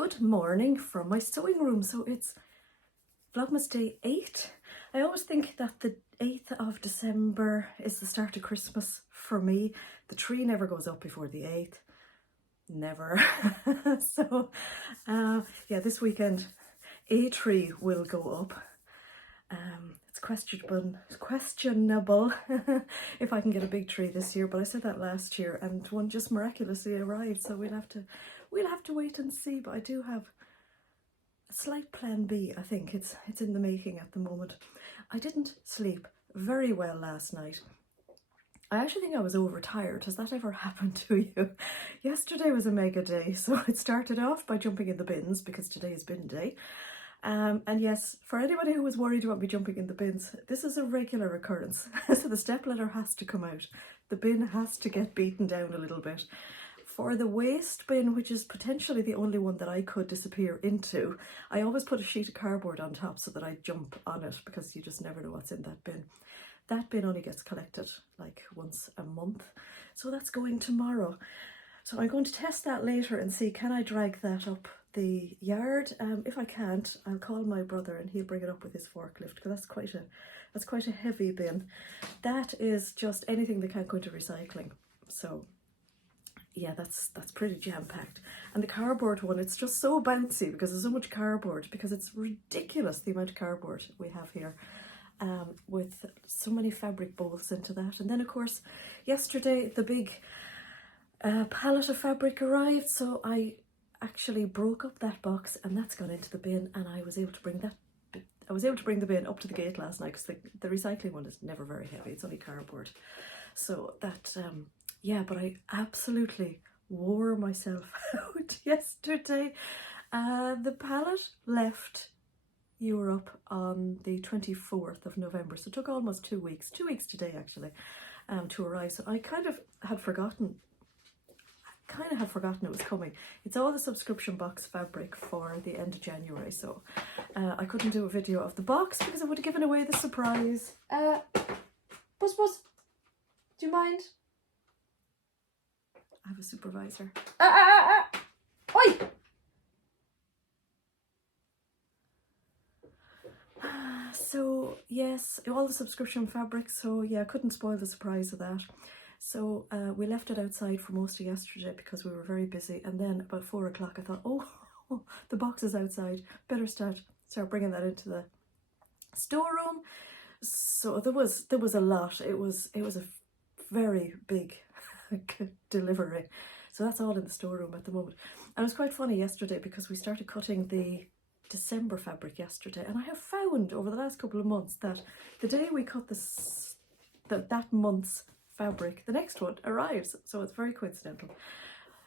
Good morning from my sewing room. So it's Vlogmas day 8. I always think that the 8th of December is the start of Christmas for me. The tree never goes up before the 8th. Never. So yeah, this weekend a tree will go up. It's questionable if I can get a big tree this year, but I said that last year and one just miraculously arrived, so we'll have to wait and see. But I do have a slight plan B. I think it's in the making at the moment. I didn't sleep very well last night. I actually think I was overtired. Has that ever happened to you? Yesterday was a mega day, so it started off by jumping in the bins because today is bin day. And yes, for anybody who was worried about me jumping in the bins, this is a regular occurrence. So the stepladder has to come out. The bin has to get beaten down a little bit. For the waste bin, which is potentially the only one that I could disappear into, I always put a sheet of cardboard on top so that I jump on it, because you just never know what's in that bin. That bin only gets collected like once a month. So that's going tomorrow. So I'm going to test that later and see, can I drag that up the yard? If I can't, I'll call my brother and he'll bring it up with his forklift, because that's quite a heavy bin. That is just anything that can't go into recycling. So yeah, that's pretty jam-packed. And the cardboard one, it's just so bouncy because there's so much cardboard, because it's ridiculous the amount of cardboard we have here. With so many fabric bolts into that. And then of course yesterday the big pallet of fabric arrived, so I actually broke up that box and that's gone into the bin, and I was able to bring the bin up to the gate last night, because the recycling one is never very heavy, it's only cardboard. So that yeah, but I absolutely wore myself out yesterday. The pallet left Europe on the 24th of November, so it took almost 2 weeks, 2 weeks today actually, to arrive. So I kind of had forgotten it was coming. It's all the subscription box fabric for the end of January, so I couldn't do a video of the box because I would have given away the surprise. Buzz, do you mind? I have a supervisor. Oi! So yes, all the subscription fabrics, so yeah, I couldn't spoil the surprise of that. So we left it outside for most of yesterday because we were very busy, and then about 4 o'clock I thought, oh, the box is outside, better start bringing that into the storeroom. So there was a lot. It was a very big delivery, so that's all in the storeroom at the moment. And it was quite funny yesterday because we started cutting the December fabric yesterday, and I have found over the last couple of months that the day we cut that month's fabric, the next one arrives, so it's very coincidental.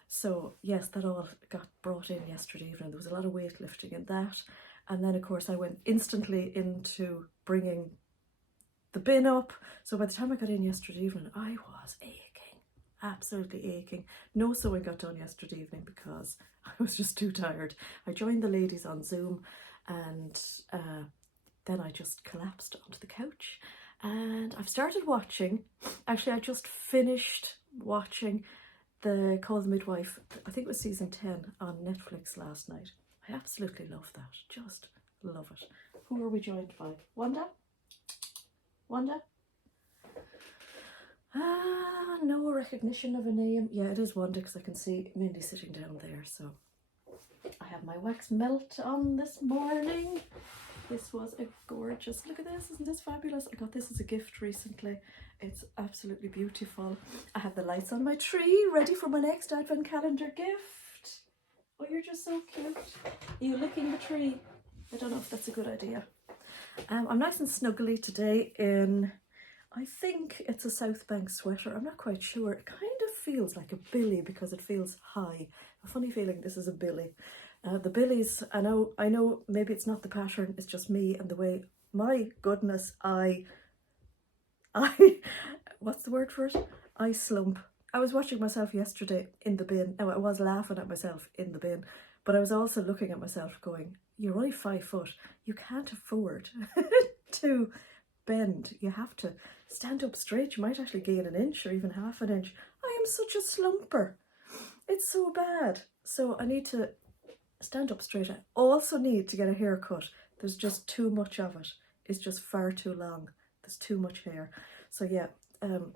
So yes, that all got brought in yesterday evening. There was a lot of weightlifting in that, and then of course I went instantly into bringing the bin up. So by the time I got in yesterday evening, I was aching, absolutely aching. No sewing got done yesterday evening because I was just too tired. I joined the ladies on Zoom, and then I just collapsed onto the couch. And I've started watching, actually I just finished watching the Call the Midwife, I think it was season 10 on Netflix last night. I absolutely love that, just love it. Who are we joined by? Wanda? No recognition of a name. Yeah, it is Wanda because I can see Mindy sitting down there. So I have my wax melt on this morning. This was a gorgeous, look at this, isn't this fabulous? I got this as a gift recently. It's absolutely beautiful. I have the lights on my tree ready for my next advent calendar gift. Oh, you're just so cute. Are you licking the tree? I don't know if that's a good idea. I'm nice and snuggly today in, I think it's a South Bank sweater. I'm not quite sure. It kind of feels like a billy because it feels high. A funny feeling this is a billy. The billies, I know maybe it's not the pattern, it's just me and the way, my goodness, I what's the word for it? I slump. I was watching myself yesterday in the bin. Now I was laughing at myself in the bin, but I was also looking at myself going, you're only 5 foot. You can't afford to bend. You have to stand up straight. You might actually gain an inch or even half an inch. I am such a slumper. It's so bad. So I need to stand up straight. I also need to get a haircut. There's just too much of it. It's just far too long. There's too much hair. So yeah, I'm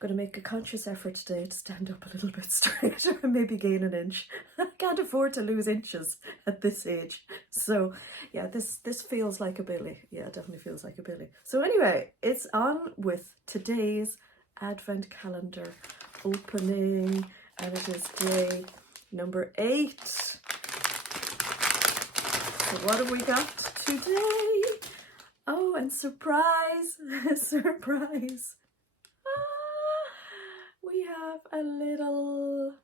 going to make a conscious effort today to stand up a little bit straighter and maybe gain an inch. I can't afford to lose inches at this age. So yeah, this feels like a Billy. Yeah, it definitely feels like a Billy. So anyway, it's on with today's Advent calendar opening, and it is day number 8. So what have we got today? Oh, and surprise, surprise. We have a little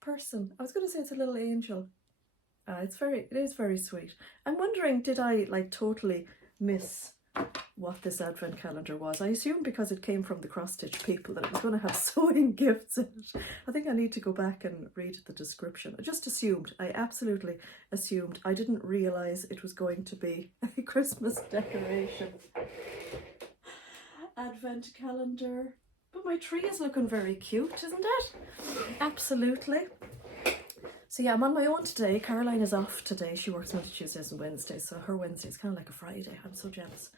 person. I was going to say it's a little angel. It is very sweet. I'm wondering, did I like totally miss what this advent calendar was? I assumed because it came from the cross stitch people that it was going to have sewing gifts in it. I think I need to go back and read the description. I just assumed. I absolutely assumed. I didn't realise it was going to be a Christmas decoration. Advent calendar. But my tree is looking very cute, isn't it? Absolutely. So yeah, I'm on my own today. Caroline is off today. She works on Tuesdays and Wednesdays, so her Wednesday is kind of like a Friday. I'm so jealous.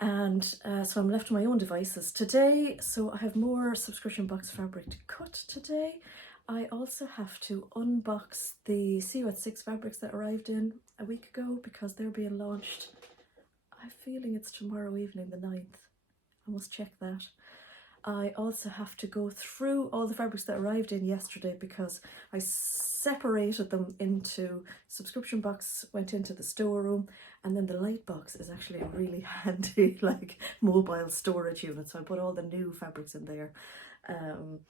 And so I'm left to my own devices today. So I have more subscription box fabric to cut today. I also have to unbox the See What 6 fabrics that arrived in a week ago because they're being launched. I'm feeling it's tomorrow evening, the 9th. I must check that. I also have to go through all the fabrics that arrived in yesterday because I separated them into subscription box, went into the storeroom, and then the light box is actually a really handy like mobile storage unit. So I put all the new fabrics in there, and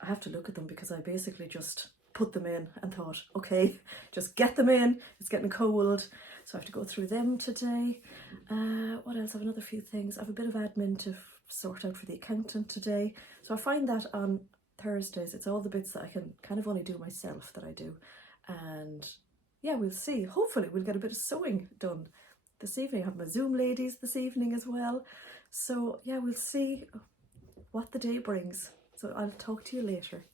I have to look at them because I basically just put them in and thought, okay, just get them in. It's getting cold. So I have to go through them today. What else? I have another few things. I have a bit of admin to sort out for the accountant today. So I find that on Thursdays, it's all the bits that I can kind of only do myself that I do. And yeah, we'll see. Hopefully we'll get a bit of sewing done this evening. I have my Zoom ladies this evening as well. So yeah, we'll see what the day brings. So I'll talk to you later.